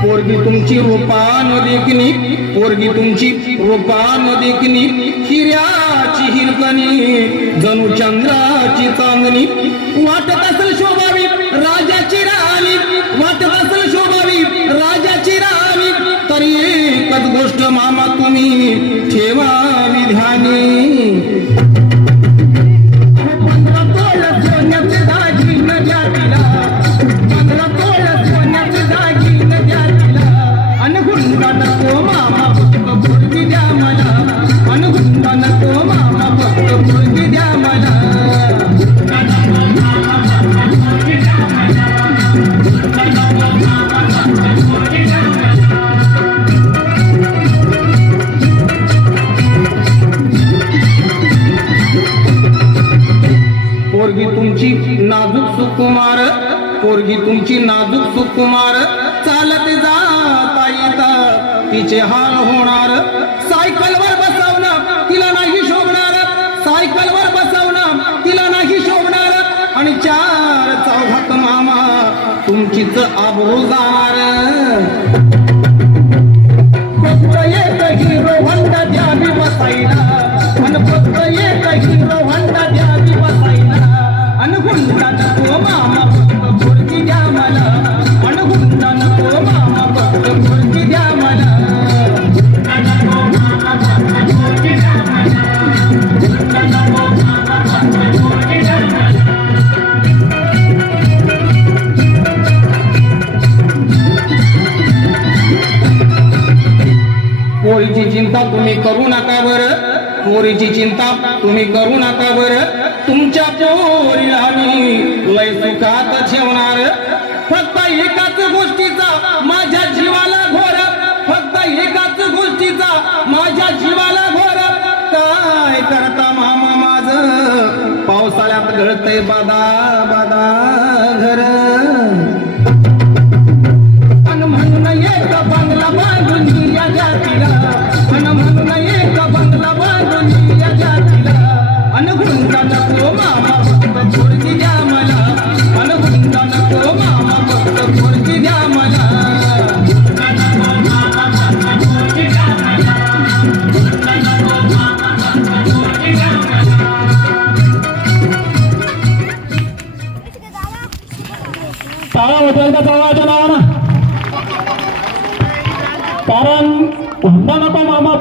पोरगी तुमची रूपान देखणी पोरगी तुमची रूपान देखणी हिऱ्याची हिरकणी जणू चंद्राची चांदणी. वाटत असेल शोभावी राजाची राणी वाटत असेल शोभावी राजाची राणी तरी एकच गोष्ट मामा तुम्ही ठेवावी ध्यानी. नाजूक सुकुमार पोरगी तुमची नाजूक सुकुमार. चालत जाता येता तिचे हाल होणार. सायकलवर बसवणं तिला नाही शोभणार. सायकलवर बसवणं तिला नाही शोभणार. आणि चार चौघात मामा तुमचीच आबरू जाणार मोरीची चिंता तुम्ही करू नका बर. मोरीची चिंता तुम्ही करू नका बर. तुमच्या पोरीला मी लय सुखात ठेवणार. फक्त एकाच गोष्टीचा माझ्या जीवाला घोर. फक्त एकाच गोष्टीचा माझ्या जीवाला घोर. काय करता मामा माझ? पावसाळ्यात घडतय बादा बादा घर. टाळा होटेल का? तळाच्या नावानं कारण हुंडा नको मामा